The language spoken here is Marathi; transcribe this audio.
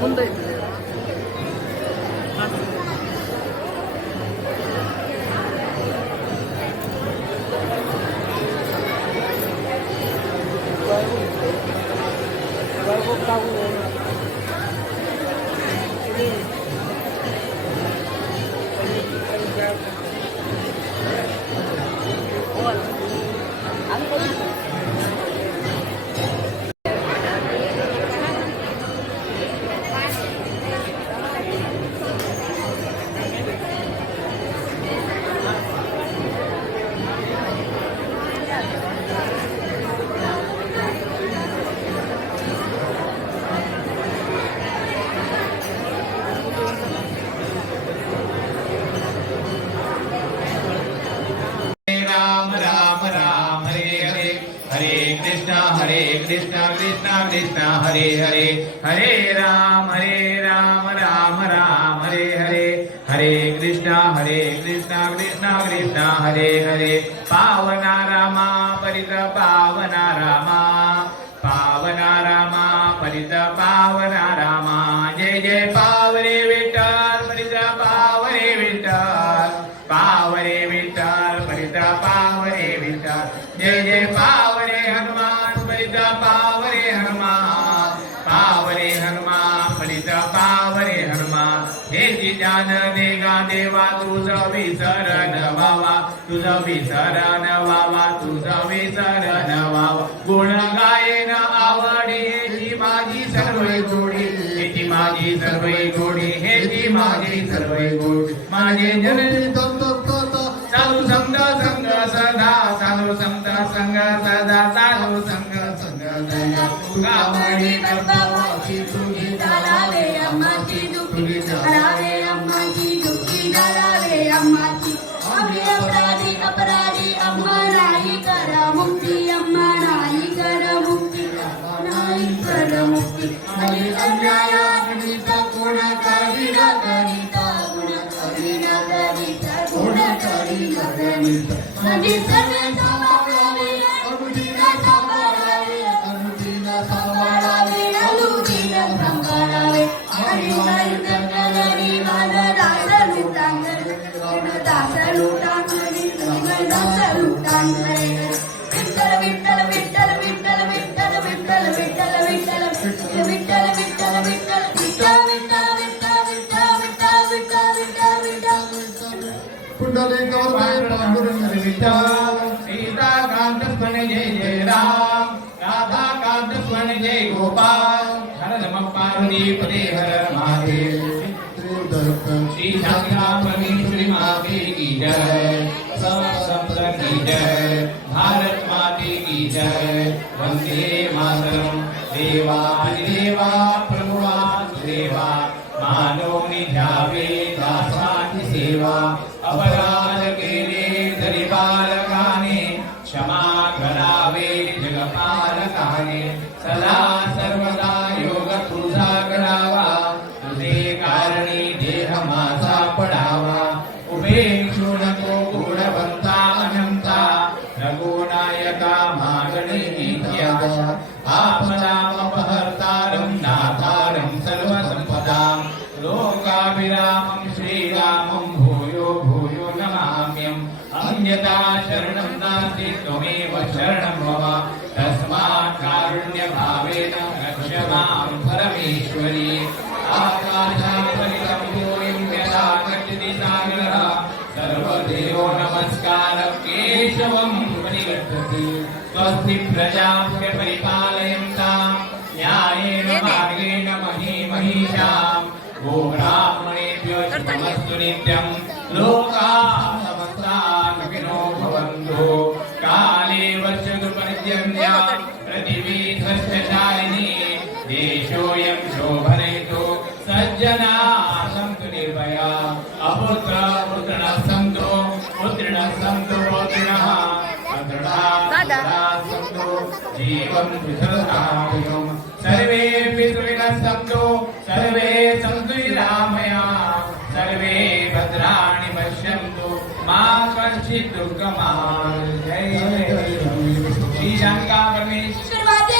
ಮುಂದೆ कृष्ण कृष्ण कृष्ण हरे हरे हरे राम राम राम हरे हरे हरे कृष्ण कृष्ण कृष्ण हरे हरे पावना रामा परित पावना रामा परित पावना रामा जय जय पावरे विठ्ठल परित पावरे विठ्ठल परित पावरे विठ्ठल जय जय पावरे हनुमान परित पावरे हनुमान परित पावरे हनुमान हे जिजान देगा देवा तुझं विसरण व्हावा तुझं विसरण व्हावा तुझं विसरण व्हावा गुण गायन आवडी हेची माझी सर्व गोडी हेची माझी सर्व गोडी हेची माझी सर्व गोडी माझे जन चालू संग संग सदा चालू संग संग सदा चालू संग संग सदा गावडी गरबावाची तुझी झालावे अम्माची दुखी झालावे अम्माची दुखी झालावे अम्माची आम्ही अपराधी अपराधी अम्मा नाही कर मुक्ती अम्मा नाही कर मुक्ती नाही कर मुक्ती आणि अन्यायाविरुद्ध कोण करीना करीता गुण करीना करीता गुण करीना करीता माझी सर्व सांभाळावे अनुदिना सांभाळावे अनुदिना सांभाळावे अनुदिना सांभाळावे आणि वायुदंडनी माझा दास लुटांगरे दास लुटांगरे दास लुटांगरे विठ्ठल विठ्ठल विठ्ठल विठ्ठल विठ्ठल विठ्ठल विठ्ठल विठ्ठल विठ्ठल विठ्ठल विठ्ठल सीता कांत स्मरण जय जय राम राधा कांत स्मरण जय गोपाल हर नम पार्वती पदे हर महादेव श्री शांता परमेश्वरी माते की जय सब संत की जय भारत माते की जय। वन्दे मातरम् देवादिदेवा प्रभुवासुदेवा मानो निजावे दासाची सेवा अपराध केले तरी बालकाने क्षमा करावे जगपालकाने सदा सर्वदा योग तुझा करावा तुझे कारणी देह माझा पडावा उपेक्षु नको गुणवंता अनंता रघुनायका मागणी नित्या आपदामपहर्तारं नाथारं सर्वसंपदां लोकाभिरामं श्रीरामं भूयो भूयो नमाम्यहम् अन्यथा शरणं नास्ति त्वमेव शरणं मम तस्मात् कारुण्यभावेन रक्ष मां परमेश्वरी आकाशात्परितं भूयं यथा गच्छति सागरः सर्वदेवो नमस्कार केशवं परिगच्छति स्वस्ति प्रजाभ्य परिपालयन्तां न्यायेन मार्गेण महिषां गोब्राह्मणेभ्यो शुभमस्तु नित्यं लोकाः समस्ताः सुखिनो भवन्तु काले वर्षतु पर्जन्या पृथिवी सस्यशालिनी देशोऽयं शोभनयतु सज्जनाः सन्तु निर्भया अपुत्रः पुत्रिणः सन्तु पुत्रिणः सन्तु पौत्रिणः पुत्रः सन्तु जीवन्तु शरदायुः सर्वेऽपि सुखिनः सन्तु सर्वे सन्तु निरामया सर्वे भद्राणि पश्यन्तु मा कश्चित् दुःखमाप्नुयात्। जय श्री लंका परमेश्वर।